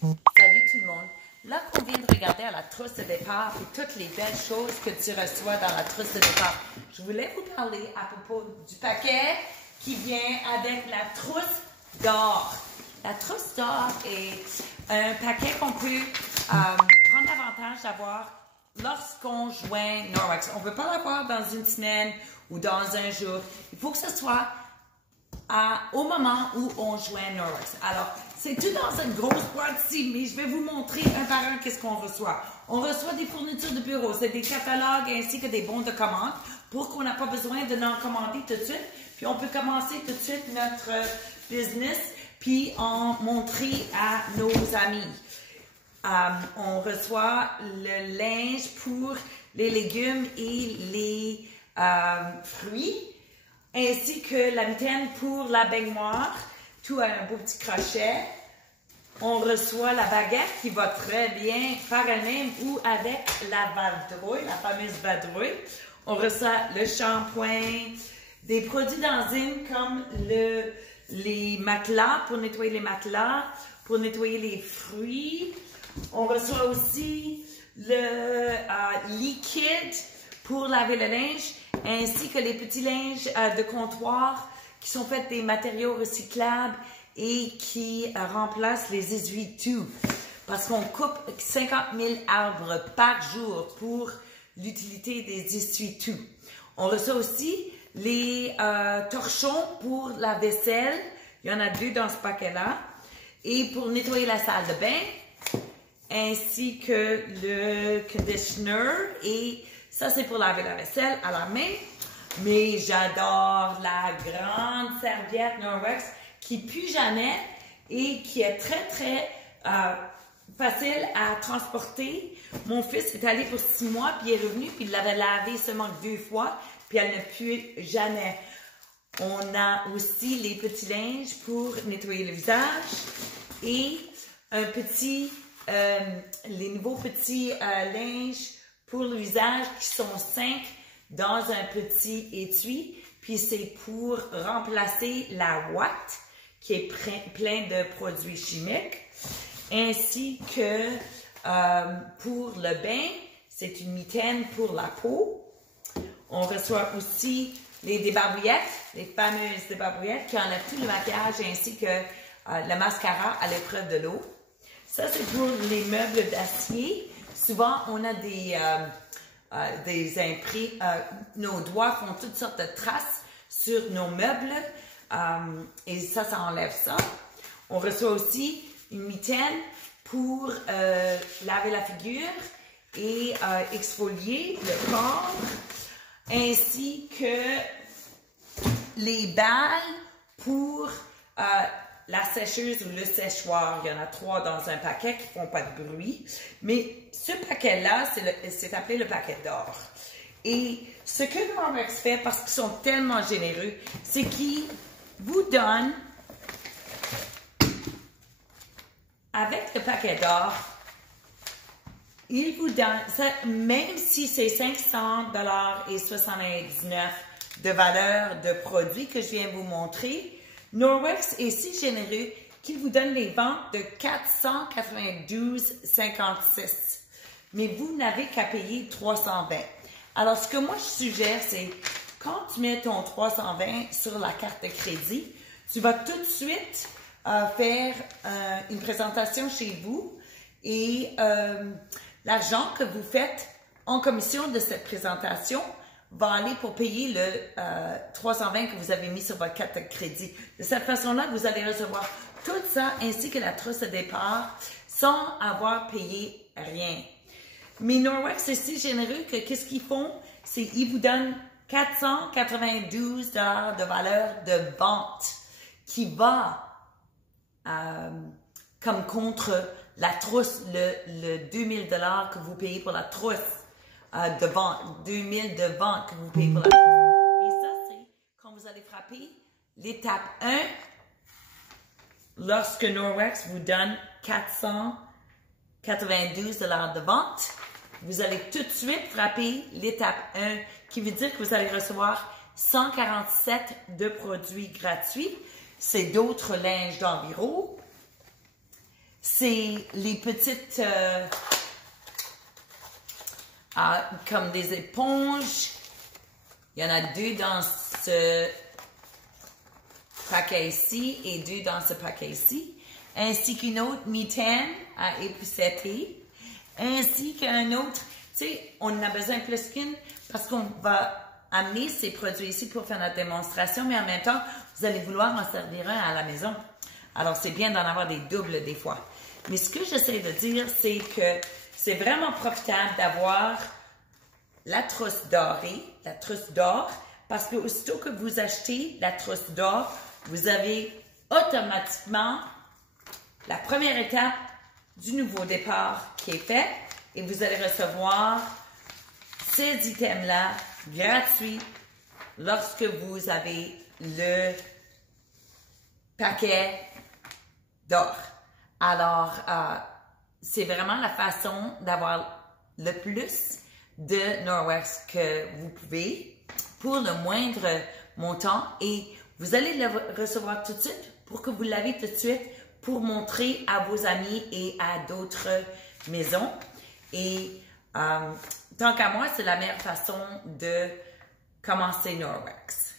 Salut tout le monde. Là qu'on vient de regarder à la trousse de départ et toutes les belles choses que tu reçois dans la trousse de départ, je voulais vous parler à propos du paquet qui vient avec la trousse d'or. La trousse d'or est un paquet qu'on peut prendre l'avantage d'avoir lorsqu'on joint Norwex. On ne peut pas l'avoir dans une semaine ou dans un jour. Il faut que ce soit au moment où on joint Norwex. Alors, c'est tout dans une grosse boîte ici, mais je vais vous montrer un par un qu'est-ce qu'on reçoit. On reçoit des fournitures de bureau, c'est des catalogues ainsi que des bons de commande pour qu'on n'a pas besoin de l'en commander tout de suite. Puis on peut commencer tout de suite notre business puis en montrer à nos amis. On reçoit le linge pour les légumes et les fruits, ainsi que la mitaine pour la baignoire, tout a un beau petit crochet. On reçoit la baguette qui va très bien par elle-même ou avec la vadrouille, la fameuse vadrouille. On reçoit le shampoing, des produits d'enzymes comme les matelas pour nettoyer les matelas, pour nettoyer les fruits. On reçoit aussi le liquide pour laver le linge, ainsi que les petits linges de comptoir qui sont faits des matériaux recyclables et qui remplacent les essuie-tout. Parce qu'on coupe 50 000 arbres par jour pour l'utilité des essuie-tout. On reçoit aussi les torchons pour la vaisselle. Il y en a 2 dans ce paquet-là. Et pour nettoyer la salle de bain, ainsi que le conditioner. Et ça, c'est pour laver la vaisselle à la main. Mais j'adore la grande serviette Norwex qui pue jamais et qui est très, très facile à transporter. Mon fils est allé pour 6 mois, puis il est revenu, puis il l'avait lavé seulement 2 fois, puis elle ne pue jamais. On a aussi les petits linges pour nettoyer le visage et un petit, les nouveaux petits linges pour le visage qui sont 5 dans un petit étui, puis c'est pour remplacer la ouate qui est plein de produits chimiques, ainsi que pour le bain, c'est une mitaine pour la peau. On reçoit aussi les débarbouillettes, les fameuses débarbouillettes qui enlèvent tout le maquillage ainsi que le mascara à l'épreuve de l'eau. Ça, c'est pour les meubles d'acier. Souvent, on a des imprès, nos doigts font toutes sortes de traces sur nos meubles et ça enlève ça. On reçoit aussi une mitaine pour laver la figure et exfolier le corps, ainsi que les balles pour la sécheuse ou le séchoir. Il y en a 3 dans un paquet qui ne font pas de bruit. Mais ce paquet-là, c'est appelé le paquet d'or. Et ce que Norwex fait, parce qu'ils sont tellement généreux, c'est qu'ils vous donnent, avec le paquet d'or, ils vous donnent, même si c'est 500,79 $ de valeur de produits que je viens vous montrer, Norwex est si généreux qu'il vous donne les ventes de 492,56. Mais vous n'avez qu'à payer 320. Alors, ce que moi je suggère, c'est quand tu mets ton 320 sur la carte de crédit, tu vas tout de suite faire une présentation chez vous et l'argent que vous faites en commission de cette présentation va aller pour payer le 320 que vous avez mis sur votre carte de crédit. De cette façon-là, vous allez recevoir tout ça ainsi que la trousse de départ sans avoir payé rien. Mais Norwex est si généreux que qu'est-ce qu'ils font? C'est qu'ils vous donnent 492 $ de valeur de vente qui va comme contre la trousse, le 2000 $ que vous payez pour la trousse. De vente, 2000 de vente que vous payez pour la trousse. Et ça, c'est quand vous allez frapper l'étape 1, lorsque Norwex vous donne 492 $ de vente, vous allez tout de suite frapper l'étape 1, qui veut dire que vous allez recevoir 147 de produits gratuits. C'est d'autres linges d'environ. c'est les petites, comme des éponges. Il y en a 2 dans ce paquet ici et 2 dans ce paquet ici, ainsi qu'une autre mitaine à épousseter, ainsi qu'un autre, tu sais, on en a besoin plus qu'une parce qu'on va amener ces produits ici pour faire notre démonstration, mais en même temps, vous allez vouloir en servir un à la maison. Alors, c'est bien d'en avoir des doubles des fois. Mais ce que j'essaie de dire, c'est que c'est vraiment profitable d'avoir la trousse dorée, la trousse d'or, parce que aussitôt que vous achetez la trousse d'or, vous avez automatiquement la première étape du nouveau départ qui est fait et vous allez recevoir ces items-là gratuits lorsque vous avez le paquet d'or. Alors, c'est vraiment la façon d'avoir le plus de Norwex que vous pouvez pour le moindre montant et vous allez le recevoir tout de suite pour que vous l'avez tout de suite pour montrer à vos amis et à d'autres maisons. Et tant qu'à moi, c'est la meilleure façon de commencer Norwex.